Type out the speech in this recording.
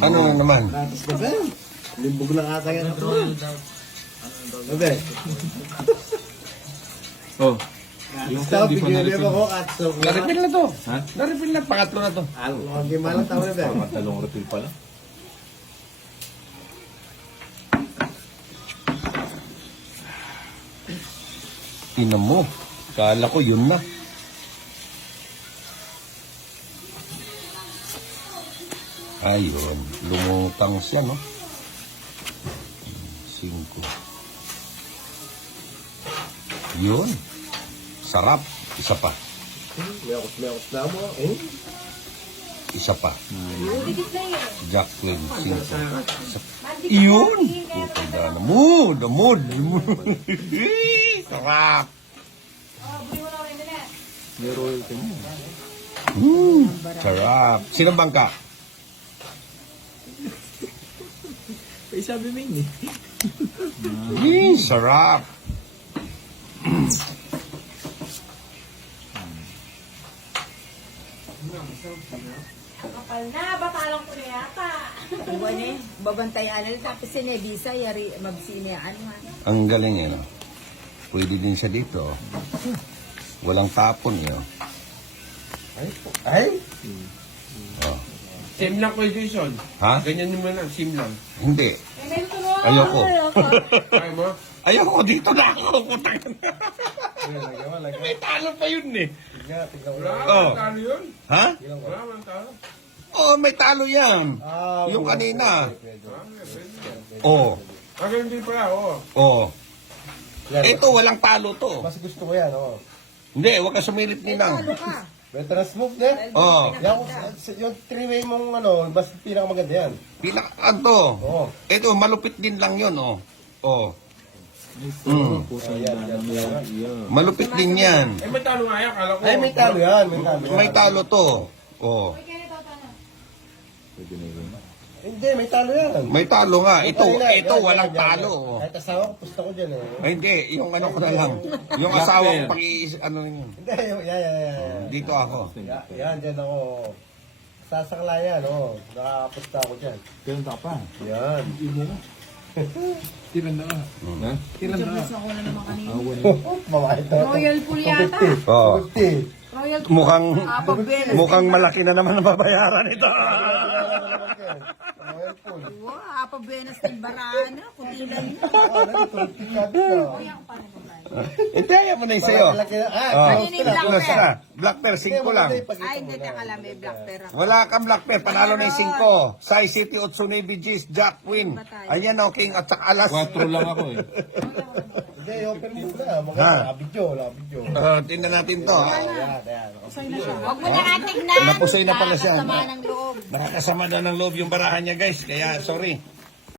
Ano na naman? Tapos na ba? Limbog lang ata yan ako. Sabi. Oh. Yung sa bigyan mo ko at so. Na-refill na to. Ha? Na-refill na, pangatlo na to. Ang gimalang tao na ba? Talong refill pala. Tinan mo. Kala ko yun na. Ayun. Lumutang siya, no? 5. Yun. Sarap. Isa pa. Meokos na mo. Isa pa. Dikit na yun. Jacqueline 5. Yun. Puta na mo. Damod. Sarap. Oh, buli mo na rin na. May royalty mo. Sarap. Sino bangka? Kaya sabi mo yun eh. Sarap. Ang kapal na, batalang ko na yata. Iwan eh, babantayan na tapos sinebisa, yari mabsinayaan man. Ang galing eh. No? Pwede din siya dito. Walang tapon eh. Oh. Ay? Oh. Sim lang ko, Jason. Ha? Ganyan naman lang, sim lang. Hindi. Eh, may tulong. Ayoko. Kaya mo? Ayoko. Dito na ako. Putang na. May talo pa yun eh. Wala, Oh. talo yun. Ha? Wala, walang talo. Oo, may talo yan. Yung kanina. Oo. Ah, ganun din pala, oo. Oo. Ito, walang talo to. Mas gusto ko yan, oh. Hindi, huwag ka sumilip ninang. Ano ka? Better smoke na. Oo. Yung three-way mong ano, mas pinakamaganda yan. Pinaka-ano. Oo. Ito, malupit din lang yun, oh. Oh. Malupit din yan. Eh, may talo nga yan, kala ko. Ay, may talo yan. May talo yan. May talo to. Oh. May ganito, Tana. Hindi, may talo yan. May talo nga. Ito, Yan, ito yan, walang yan, yan. talo. Oh. Kahit asawa ko, pusta ko dyan eh. Ay, hindi. Yung ano ko na lang. Yung asawa ko ano yun. Hindi, yan. Dito ako. Yan, dyan ako. Sasakla yan, oh. Nakakapusta ako dyan. Kailan ka pa? Yan. Kailan na? Ha? Kailan na? Gusto ko na naman kanina. Mamahit na. Royal pool yata. Oo. 50. Royal pool. Mukhang malaki na naman ang babayaran ito. Wow, apa benas ng barana, kundi lang yun. Hindi, ayaw mo na yung sayo. Plus na. Black pear, 5 lang. Ay, hindi, teka lang, may black pera. Wala kang black pear, panalo na yung 5. Size City, Otso Navy G's, Jack Queen. Ayan o, King at saka alas. 4 lang ako eh. Hindi, open mo na. Maganda, nakabidyo. Tingnan natin to. Yan. Huwag mo na natignan. Napusay na pala siya. Nakakasama ng loob. Nakakasama na ng loob yung barahan niya guys, kaya sorry.